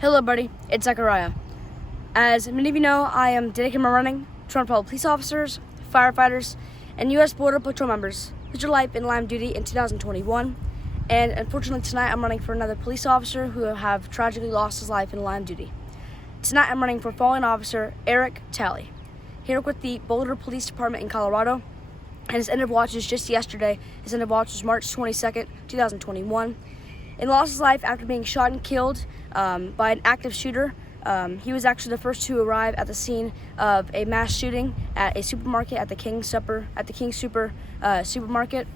Hello, buddy. It's Zachariah. As many of you know, I am dedicated to running to fellow police officers, firefighters, and U.S. Border Patrol members who took life in line of duty in 2021. And unfortunately, tonight I'm running for another police officer who have tragically lost his life in line of duty. Tonight I'm running for fallen officer Eric Talley. He worked with the Boulder Police Department in Colorado, and his end of watch was just yesterday. His end of watch was March 22nd, 2021. And lost his life after being shot and killed by an active shooter. He was actually the first to arrive at the scene of a mass shooting at a supermarket at the King Super supermarket.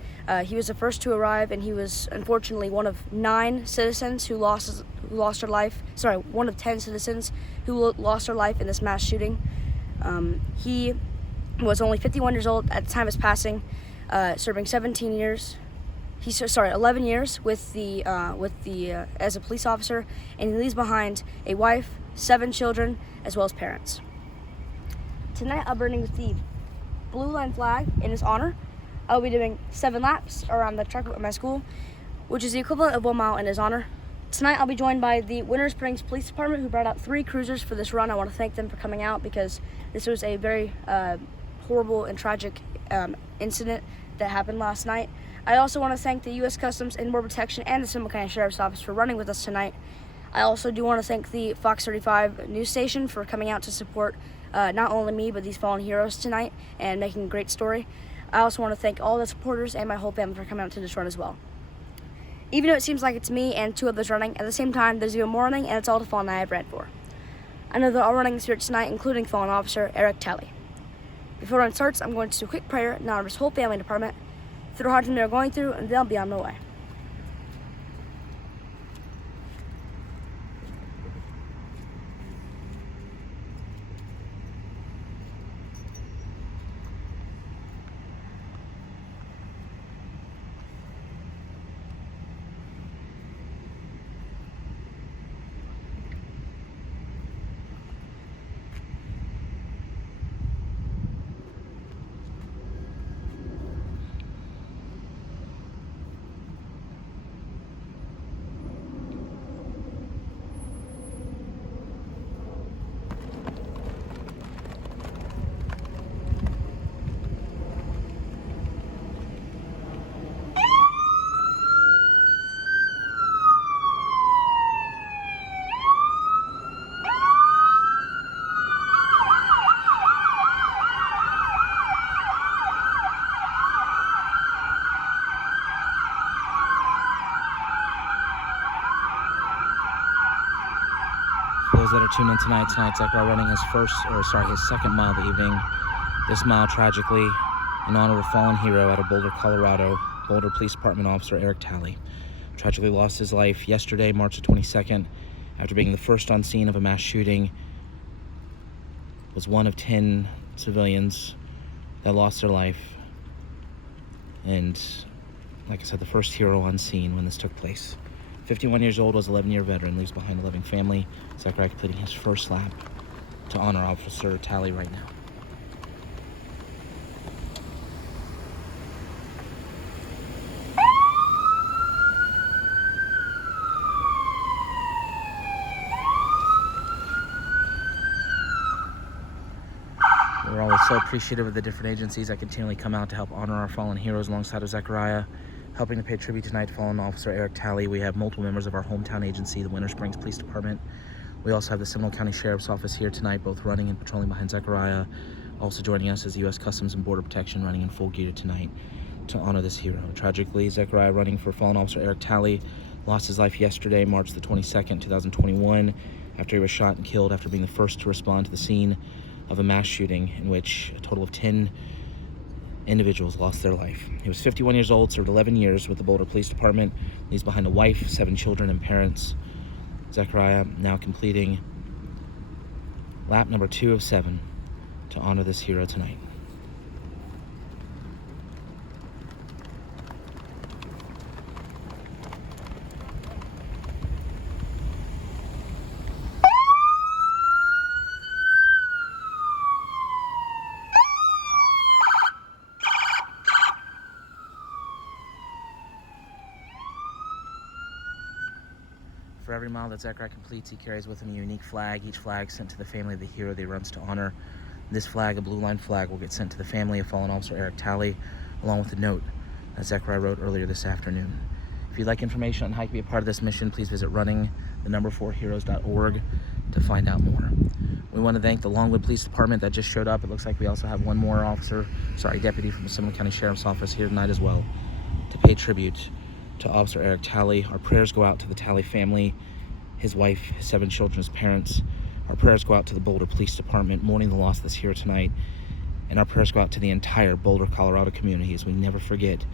He was the first to arrive, and he was unfortunately one of 9 citizens who lost their life. Sorry, one of 10 citizens who lost their life in this mass shooting. He was only 51 years old at the time of his passing, serving 11 years with the as a police officer, and he leaves behind a wife, 7 children, as well as parents. Tonight I'll be running with the blue line flag in his honor. I'll be doing 7 laps around the track at my school, which is the equivalent of 1 mile in his honor. Tonight I'll be joined by the Winter Springs Police Department, who brought out 3 cruisers for this run. I want to thank them for coming out because this was a very horrible and tragic incident that happened last night. I also want to thank the U.S. Customs and Border Protection and the Seminole County Sheriff's Office for running with us tonight. I also do want to thank the Fox 35 news station for coming out to support not only me, but these fallen heroes tonight and making a great story. I also want to thank all the supporters and my whole family for coming out to this run as well. Even though it seems like it's me and 2 others running, at the same time, there's even more running, and it's all the fallen I have ran for. I know they're all running this year tonight, including fallen officer Eric Talley. Before the run starts, I'm going to do a quick prayer in honor of his whole family and department, through the hard time they're going through, and they'll be on their way. For those that are tuned in tonight, Zachariah running his second mile of the evening. This mile, tragically, in honor of a fallen hero out of Boulder, Colorado, Boulder Police Department officer Eric Talley. Tragically lost his life yesterday, March the 22nd, after being the first on scene of a mass shooting. Was one of 10 civilians that lost their life. And, like I said, the first hero on scene when this took place. 51 years old, was 11-year veteran, leaves behind a loving family. Zachariah completing his first lap to honor Officer Talley right now. We're always so appreciative of the different agencies that continually come out to help honor our fallen heroes alongside of Zachariah. Helping to pay tribute tonight to fallen officer Eric Talley, we have multiple members of our hometown agency, the Winter Springs Police Department. We also have the Seminole County Sheriff's Office here tonight, both running and patrolling behind Zachariah. Also joining us is the U.S. Customs and Border Protection, running in full gear tonight to honor this hero. Tragically, Zachariah, running for fallen officer Eric Talley, lost his life yesterday, March the 22nd, 2021, after he was shot and killed after being the first to respond to the scene of a mass shooting in which a total of 10 individuals lost their life. He was 51 years old, served 11 years with the Boulder Police Department, leaves behind a wife, 7 children, and parents. Zachariah now completing lap number 2 of 7 to honor this hero tonight. For For every mile that Zechariah completes, he carries with him a unique flag, each flag sent to the family of the hero that he runs to honor. This flag, a blue line flag, will get sent to the family of fallen officer Eric Talley, along with a note that Zechariah wrote earlier this afternoon. If you'd like information on how you can be a part of this mission, please visit running4heroes.org to find out more. We want to thank the Longwood Police Department that just showed up. It looks like we also have one more deputy from the Seminole County Sheriff's Office here tonight as well to pay tribute to Officer Eric Talley. Our prayers go out to the Talley family, his wife, his 7 children, his parents. Our prayers go out to the Boulder Police Department mourning the loss that's here tonight. And our prayers go out to the entire Boulder, Colorado community as we never forget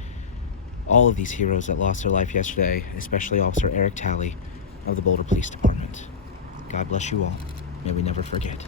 all of these heroes that lost their life yesterday, especially Officer Eric Talley of the Boulder Police Department. God bless you all. May we never forget.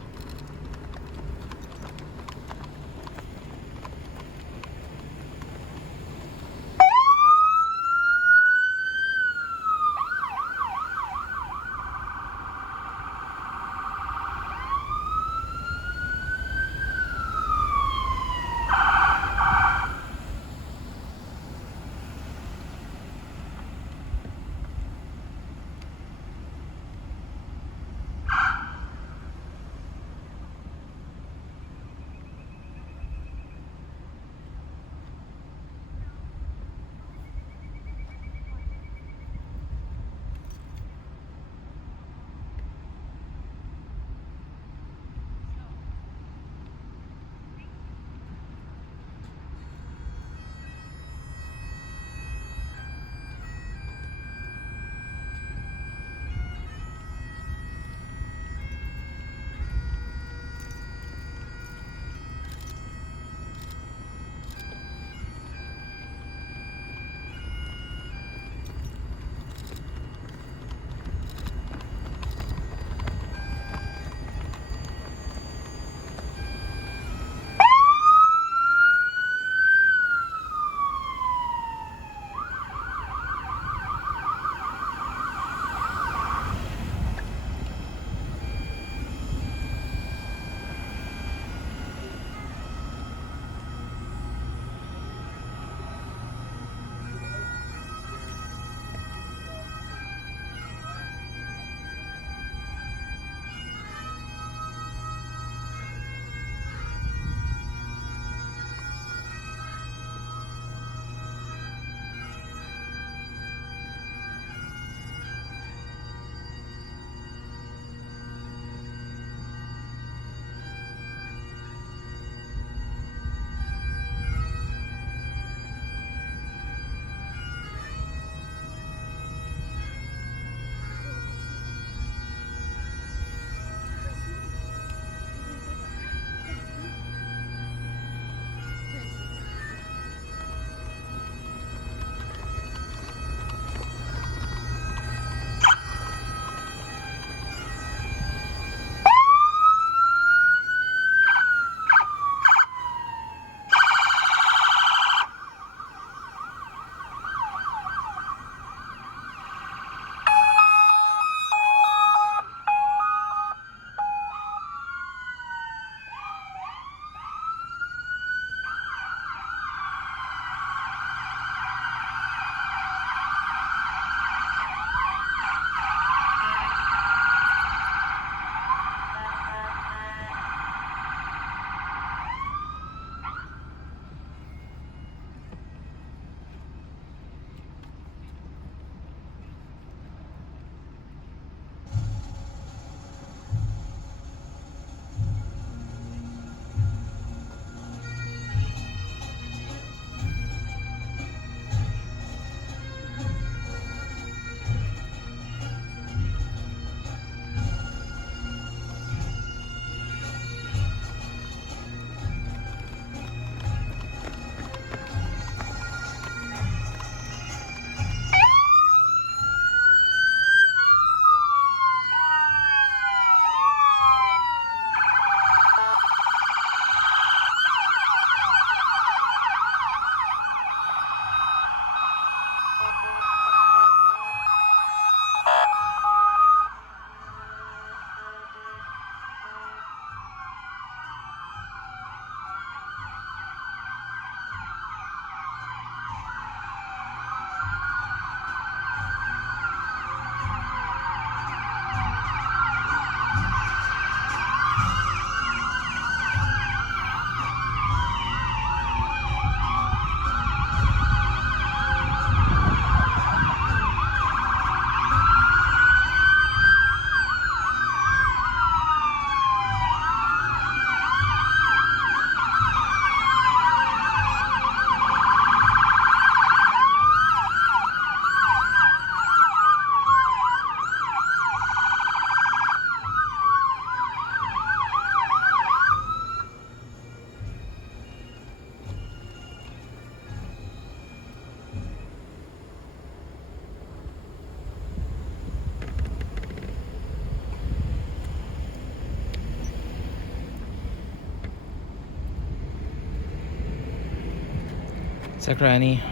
Zachariah, any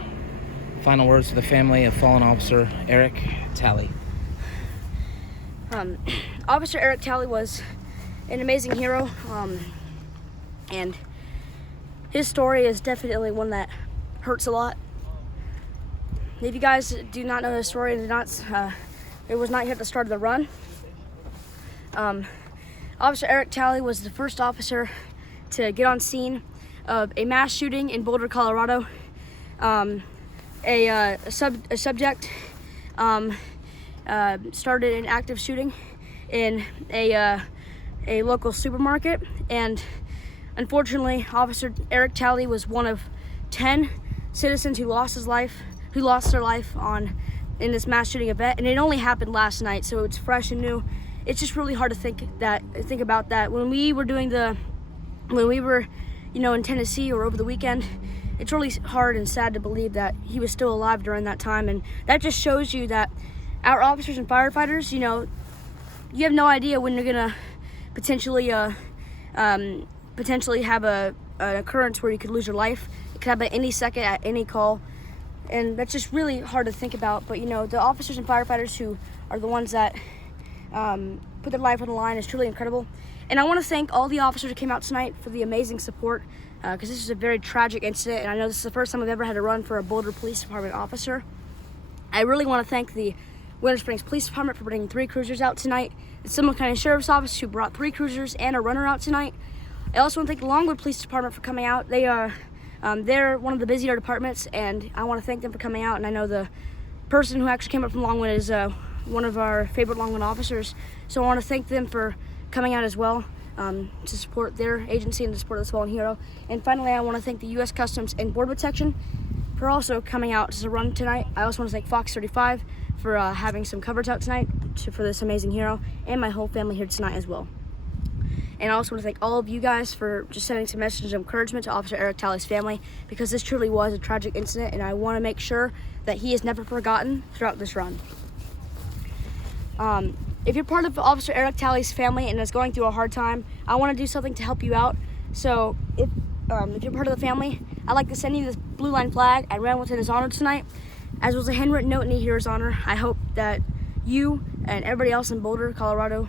final words to the family of fallen officer Eric Talley? Officer Eric Talley was an amazing hero, and his story is definitely one that hurts a lot. If you guys do not know his story and it was not here at the start of the run, Officer Eric Talley was the first officer to get on scene of a mass shooting in Boulder, Colorado. A subject started an active shooting in a local supermarket, and unfortunately, Officer Eric Talley was one of 10 citizens who lost their life in this mass shooting event, and it only happened last night, so it's fresh and new. It's just really hard to think about that. When we were in Tennessee or over the weekend, it's really hard and sad to believe that he was still alive during that time, and that just shows you that our officers and firefighters, you have no idea when you're gonna potentially have an occurrence where you could lose your life. It could happen at any second, at any call, and that's just really hard to think about. But the officers and firefighters who are the ones that put their life on the line is truly incredible. And I want to thank all the officers who came out tonight for the amazing support, because this is a very tragic incident, and I know this is the first time I've ever had to run for a Boulder Police Department officer. I really want to thank the Winter Springs Police Department for bringing 3 cruisers out tonight, the Seminole County Sheriff's Office who brought 3 cruisers and a runner out tonight. I also want to thank the Longwood Police Department for coming out. They're one of the busier departments, and I want to thank them for coming out. And I know the person who actually came up from Longwood is one of our favorite Longwood officers, so I want to thank them for coming out as well, to support their agency and to support this fallen hero. And finally, I want to thank the U.S. Customs and Border Protection for also coming out to run tonight. I also want to thank Fox 35 for having some coverage out tonight for this amazing hero, and my whole family here tonight as well. And I also want to thank all of you guys for just sending some messages of encouragement to Officer Eric Talley's family, because this truly was a tragic incident, and I want to make sure that he is never forgotten throughout this run. If you're part of Officer Eric Talley's family and is going through a hard time, I want to do something to help you out. So if you're part of the family, I'd like to send you this blue line flag I ran with in his honor tonight, as well as a handwritten note in the hero's honor. I hope that you and everybody else in Boulder, Colorado,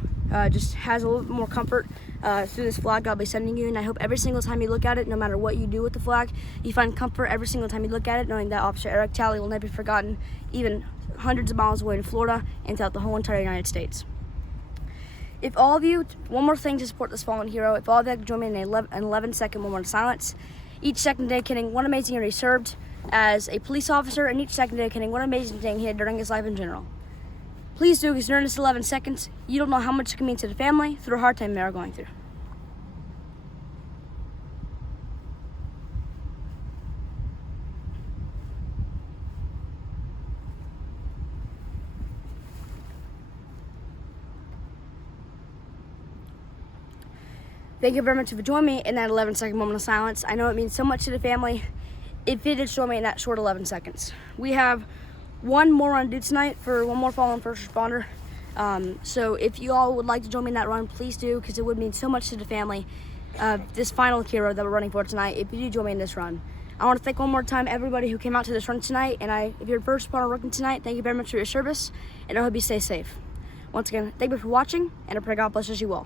just has a little bit more comfort through this flag I'll be sending you. And I hope every single time you look at it, no matter what you do with the flag, you find comfort every single time you look at it, knowing that Officer Eric Talley will never be forgotten, even hundreds of miles away in Florida and throughout the whole entire United States. If all of you, one more thing to support this fallen hero, if all of you could join me in an 11-second moment of silence, each second dedicating one amazing year he served as a police officer, and each second dedicating one amazing thing he did during his life in general. Please do, because during this 11 seconds, you don't know how much it can mean to the family through a hard time they are going through. Thank you very much for joining me in that 11-second moment of silence. I know it means so much to the family if it did show me in that short 11 seconds. We have one more run due tonight for one more fallen first responder. So if you all would like to join me in that run, please do, because it would mean so much to the family of this final hero that we're running for tonight if you do join me in this run. I want to thank one more time everybody who came out to this run tonight, and if you're a first responder working tonight, thank you very much for your service, and I hope you stay safe. Once again, thank you for watching, and I pray God blesses you all.